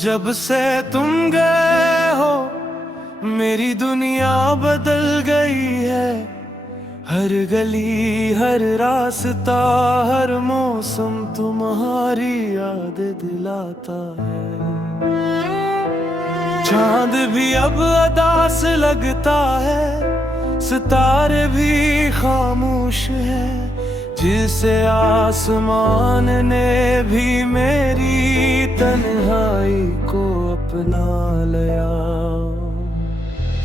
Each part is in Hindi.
जब से तुम गए हो मेरी दुनिया बदल गई है। हर गली हर रास्ता हर मौसम तुम्हारी याद दिलाता है। चांद भी अब अदास लगता है, सितारे भी खामोश है। जिसे आसमान ने भी मेरी तन्हाई को अपना लिया।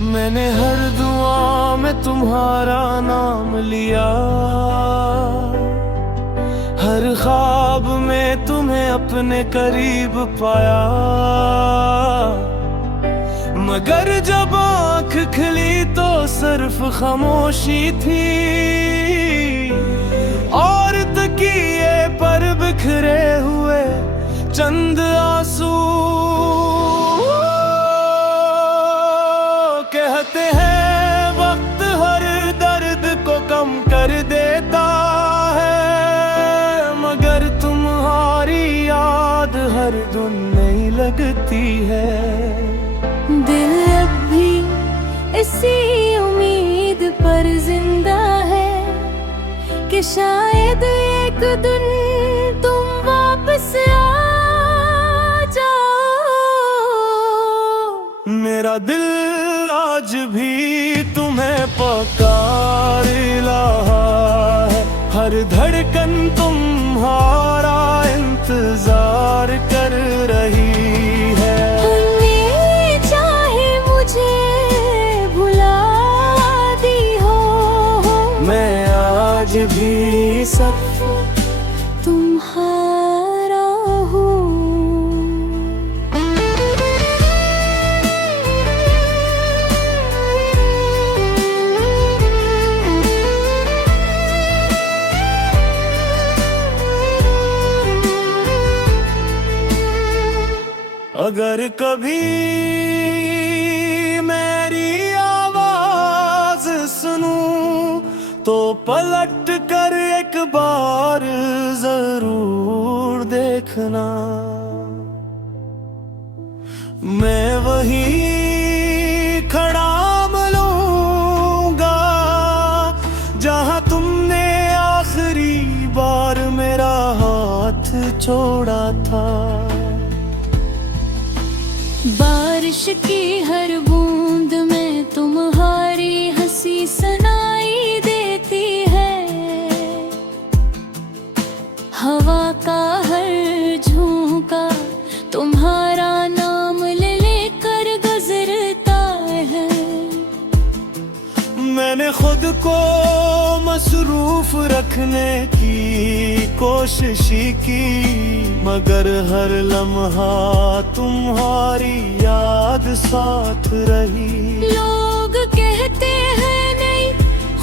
मैंने हर दुआ में तुम्हारा नाम लिया, हर ख्वाब में तुम्हें अपने करीब पाया। मगर जब आँख खुली तो सिर्फ खामोशी थी, और तकिए पर बिखरे हुए चंद आंसू। कहते हैं वक्त हर दर्द को कम कर देता है, मगर तुम्हारी याद हर दिन नहीं लगती है। दिल अब भी इसी उम्मीद पर जिंदा है कि शायद एक दिन तुम वापस आ जाओ। मेरा दिल आज भी तुम्हें पुकार रहा है, हर धड़कन तुम्हारा इंतजार कर रही है। उम्मीद चाहे मुझे भुला दी हो, मैं आज भी सब तुम्हारा हूँ। अगर कभी मेरी आवाज सुनूं तो पलट कर एक बार जरूर देखना। मैं वही खड़ा मिलूंगा जहां तुमने आखिरी बार मेरा हाथ छोड़ा था। बारिश की हर बूंद में तुम्हारी हंसी सुनाई देती है। हवा का हर झोंका तुम्हारा नाम ले लेकर गुजरता है। मैंने खुद को मसरूफ रखने की कोशिश की, मगर हर लम्हा तुम्हारी याद साथ रही। लोग कहते हैं नहीं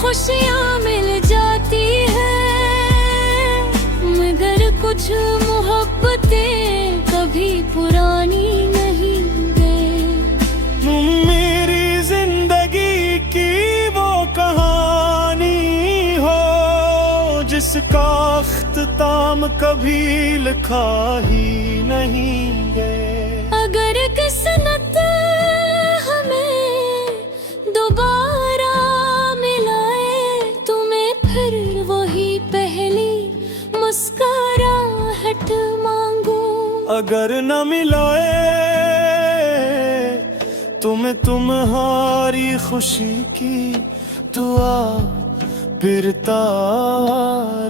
खुशियाँ मिल जाती हैं, मगर कुछ मोहब्बतें कभी पुरानी नहीं गई। तुम मेरी जिंदगी की वो कहानी हो जिसका अख्ताम कभी लिखा ही नहीं है। अगर किस्मत हमें दोबारा मिलाए, तुम्हें फिर वही पहली मुस्कुराहट मांगू। अगर न मिलाए तुम्हें तुम्हारी खुशी की दुआ फिरता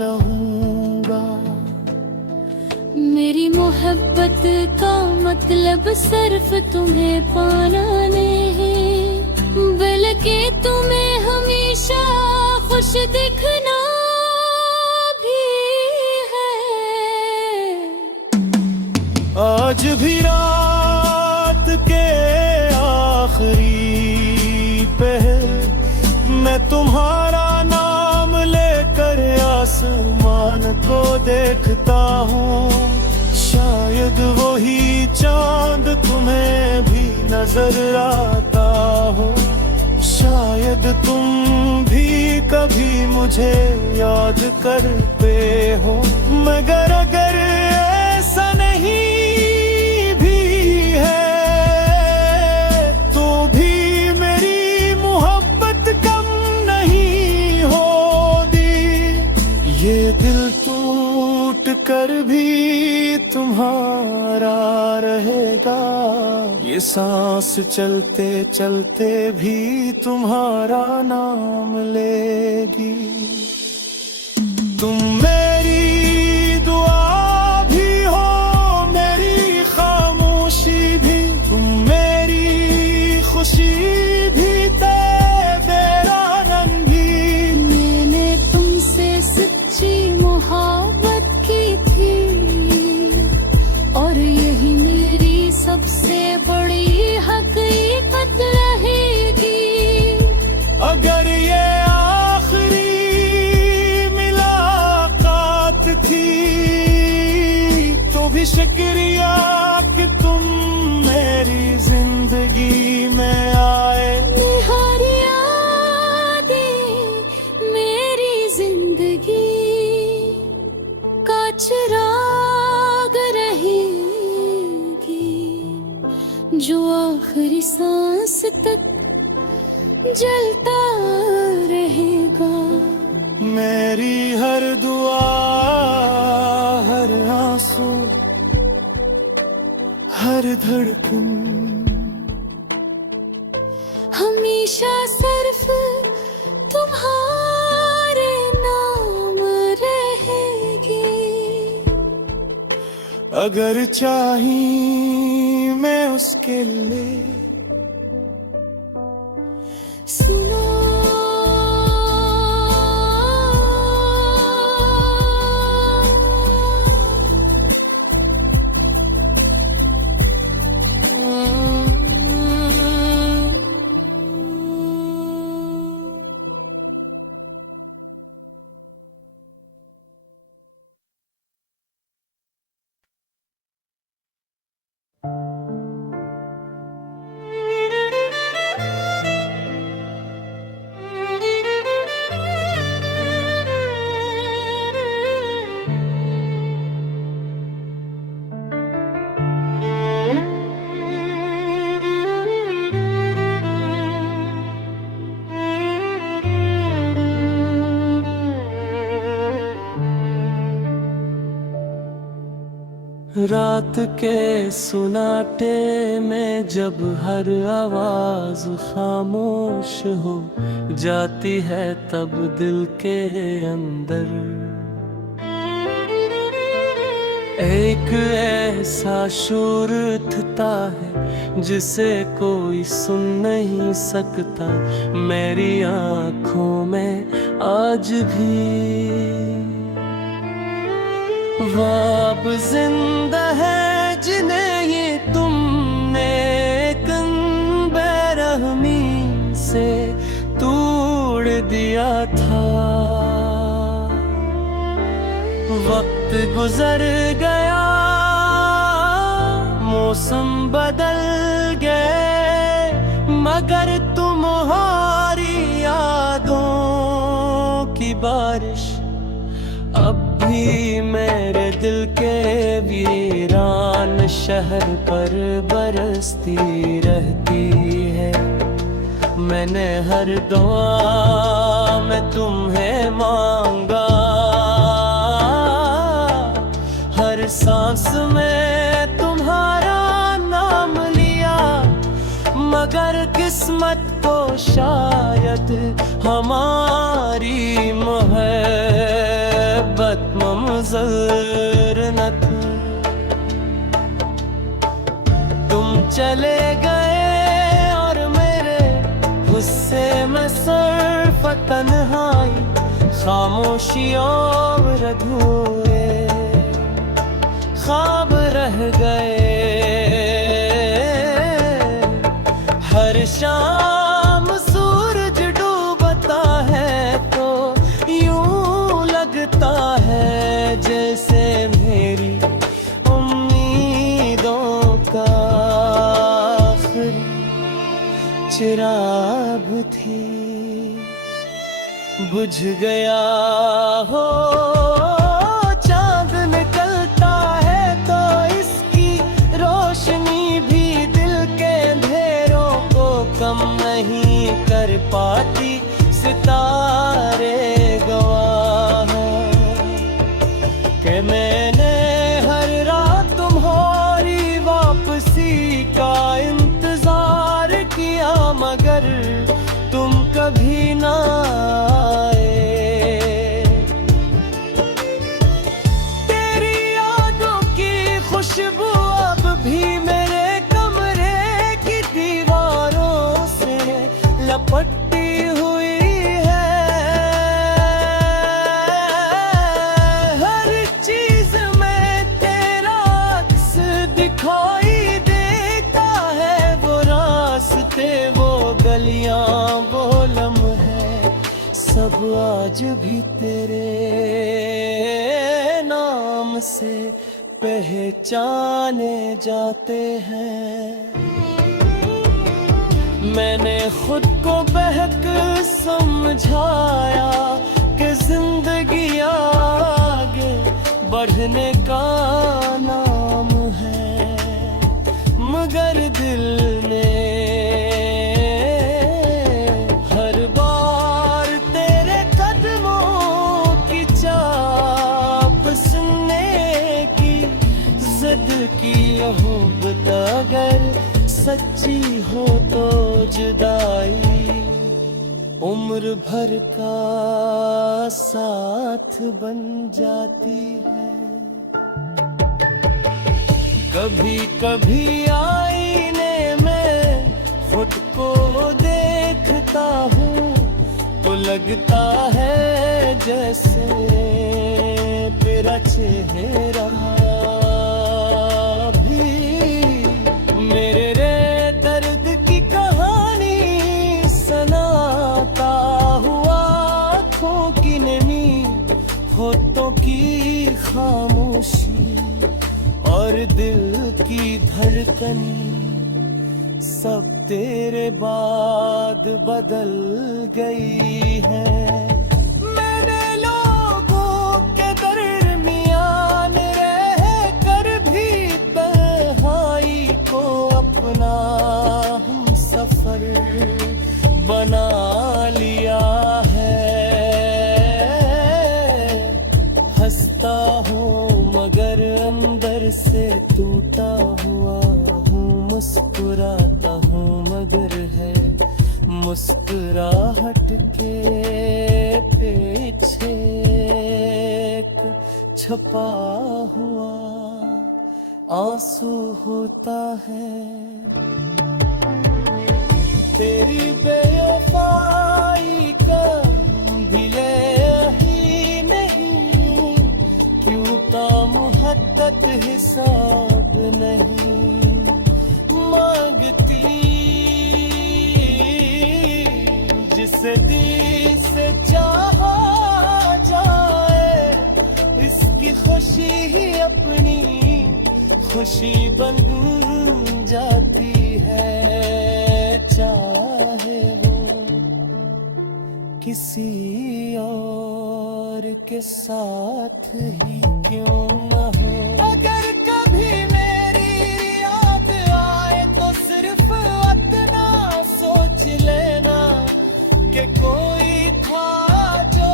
रहूंगा। मेरी मोहब्बत का मतलब सिर्फ तुम्हें पाना नहीं, बल्कि तुम्हें हमेशा खुश दिखना भी है। आज भी रात के आखिरी पहर मैं तुम्हारा नाम लेकर आसमान को देखता हूँ। शायद वही चांद तुम्हें भी नजर आता हो, शायद तुम भी कभी मुझे याद करते हो। मगर अगर ऐसा नहीं भी मगर भी तुम्हारा रहेगा। ये सांस चलते चलते भी तुम्हारा नाम लेगी। तुम मेरी दुआ भी हो, मेरी खामोशी भी, तुम मेरी खुशी भी, तेरा रंग भी। मैंने तुमसे सच्ची मोहब्बत की थी और यही मेरी सबसे बड़ी हकीकत रहेगी। अगर ये आखिरी मुलाकात थी तो भी शुक्रिया कि तुम मेरी जिंदगी में आए। निहारी यादें मेरी जिंदगी का चिराग रहेगी जो आखिरी सांस तक जलता रहेगा। मेरी हर दुआ, हर आंसू, हर धड़कन हमेशा सिर्फ तुम्हारे नाम रहेगी। अगर चाही मैं उसके लिए सुनो रात के सुनाटे में जब हर आवाज खामोश हो जाती है तब दिल के अंदर एक ऐसा शोर उठता है जिसे कोई सुन नहीं सकता। मेरी आँखों में आज भी वाब जिंदा है जिन्हें ये तुमने एक बेरहमी से तोड़ दिया था। वक्त गुजर गया, मौसम बदल गए, मगर तुम्हारी यादों की बारिश अब भी मेरे दिल के वीरान शहर पर बरसती रहती है। मैंने हर दुआ में तुम्हें मांगा, हर सांस में तुम्हारा नाम लिया, मगर किस्मत को शायद हमारी मोहब्बत मंज़र न थी। तुम चले गए और मेरे गुस्से में सिर्फ तन्हाई, खामोशियों अधूरे ख्वाब रह गए। हर शाम सूरज डूबता है तो यूं लगता है जैसे मेरी उम्मीदों का आखिरी चिराग थी बुझ गया हो। चांद निकलता है तो इसकी रोशनी भी दिल के अंधेरों को कम नहीं कर पाती। सितारे गवाह हैं कि मैंने मगर तुम कभी ना आए। तेरी यादों की खुशबू अब भी मेरे कमरे की दीवारों से लपटी हुई है। हर चीज में तेरा अक्स दिखाई देता है, वो रास्ते, वो गलियां, वो लम्हे, सब आज भी तेरे नाम से पहचाने जाते हैं। मैंने खुद को बहक समझाया कि जिंदगी आगे बढ़ने का नाम है, मगर दिल ने हर बार तेरे कदमों की चाप सुनने की जिद की। मोहब्बत अगर सच्ची हो तो जुदाई उम्र भर का साथ बन जाती है। कभी कभी आईने में खुद को देखता हूँ तो लगता है जैसे तेरा चेहरा भी मेरे दर्द की कहानी सुनाता हुआ। आँखों की नमी, होठों की खामोशी और दिल की धड़कन, सब तेरे बाद बदल गई है। मैंने लोगों के दरमियान रह कर भी तन्हाई को अपना हम सफर बना लिया है। हंसता हूँ मगर अंदर से टूटा हुआ हूँ, मुस्कुराता हूँ मगर है मुस्कुराहट के पीछे एक छपा हुआ आंसू होता है। तेरी बेवफाई का भी ही नहीं, क्यों तामुहत्तत हिसाब नहीं मांगती, जिसे दिल से चाहा जाए इसकी खुशी ही अपनी खुशी बन जाती है। चाहे वो किसी और के साथ ही क्यों न हो। अगर कभी मेरी याद आए तो सिर्फ इतना सोच लेना कि कोई था जो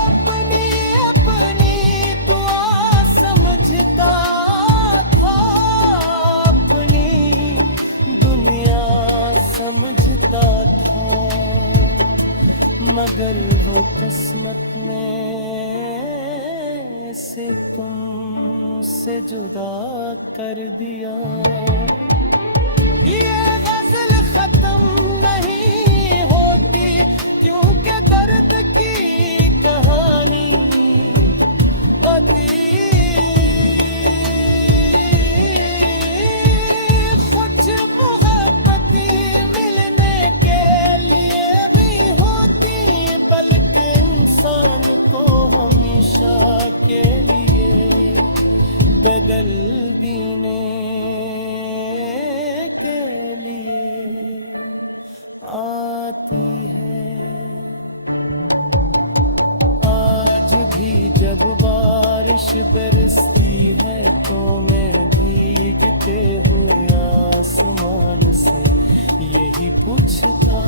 अपनी अपनी दुआ समझता था, अपनी दुनिया समझता था, मगर वो किस्मत में से तुमसे जुदा कर दिया। ये गज़ल खत्म नहीं होती क्योंकि दर्द की कहानी अति कुछ मोहब्बती मिलने के लिए भी होती, बल्कि इंसान को हमेशा के लिए बदल देने के लिए आती है। आज भी जब बारिश बरसती है तो मैं भीगते हुए आसमान से यही पूछता